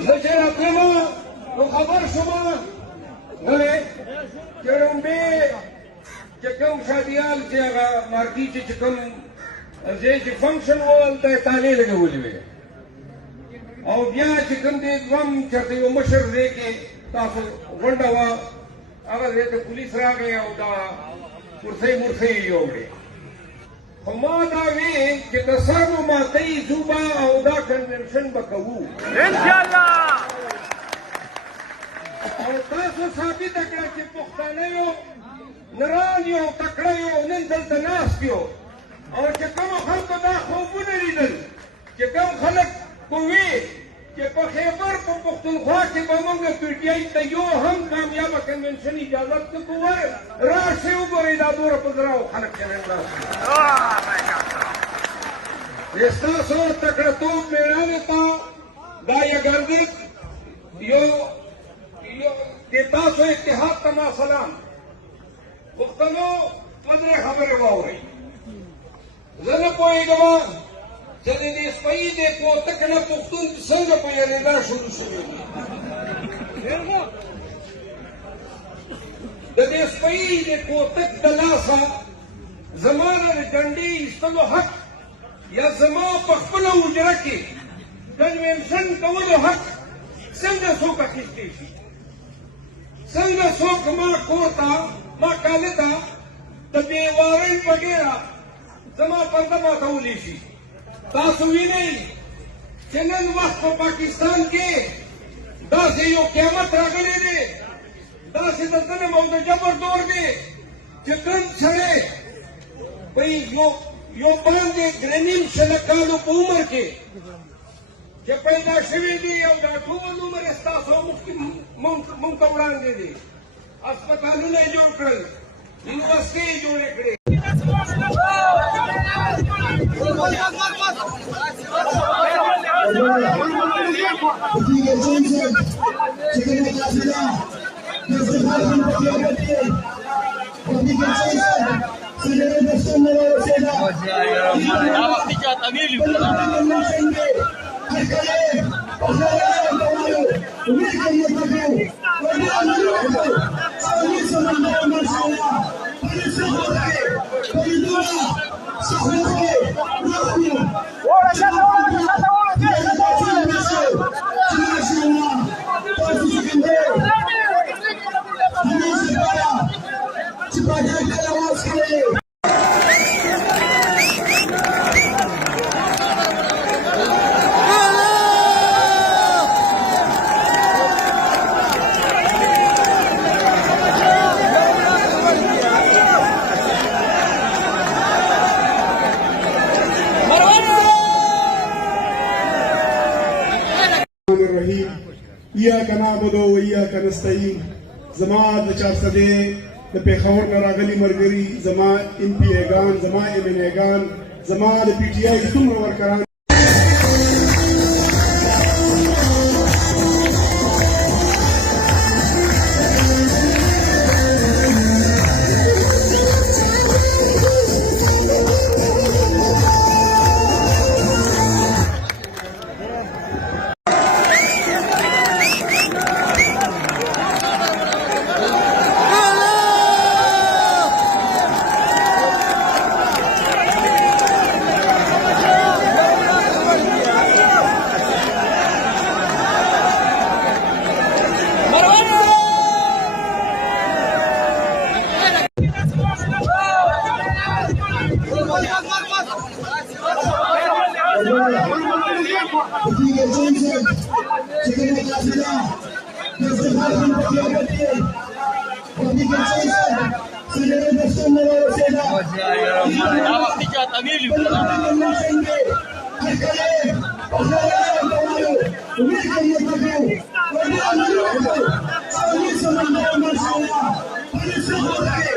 زجر أقلمه وخبر شما غلي جرم بي جكم شاديال جاغا ماركي جكم زي فنكشن وال ده تالي لگه ولي بي او بیا جكم دي دوام چرته یو مشر دي کې تاسو غونډه وا هغه دې پولیس راغی او دا مرسي یوړي خما دا وی چې د سرو ماتې زوبا او دا کنونشن بکوو ان شاء الله او تاسو ثابت کړئ چې پښتانه یو نران یو تکړه یو نن دلته ناست یو او چې کوم خلکو دا خوبونه لیدل چې کوم خلک کوي چې په خیبر په پښتونخوا کې به موږ پیټیای ته یو هم کامیابه کنونشن اجازه نکوو راشئ وګورئ دا دوره په زراو خلک چې نن ناست ستاسو تکړهتوب مېړانې ته دا یګردید یو د تاسو اتحاد ته ما سلام پښتنو پدرې خبرې واورئ زه نه پوهېږم چې د دې سپۍ د کوتک نه پښتون څنګه په یارېدا شروع شوي د دې سپۍ د کوتک د لاسه زما د ډنډې ایستلو حق یا زما په خپله حجره کې کنونشن کولو حق څنګه څوک اخیستی شي څنګه څوک ما کور ته ما کالې ته د بې وارۍ بغیره زما پرده ماتولی شي تاسو وینئ چې نن وخت په پاکستان کې داسې یو قیامت راغلی دی داسې د ظلم او د جبر دور دی چې دند سړی په یو باندې درې نیم شله کالو په عمر کې چې پیدا شوي دي او دا ټول عمر یې ستاسو مونږ ته وړاندې دي هسپتالونه یې جوړ کړل یونیورسټۍ یې جوړې کړې إياك نعبد وإياك نستعين زما د 400 د پیښور نه راغلي مرګري زما ام پی ایګان زما ام ان ایګان زما د پی ټی آی څومره ورکران Gracias.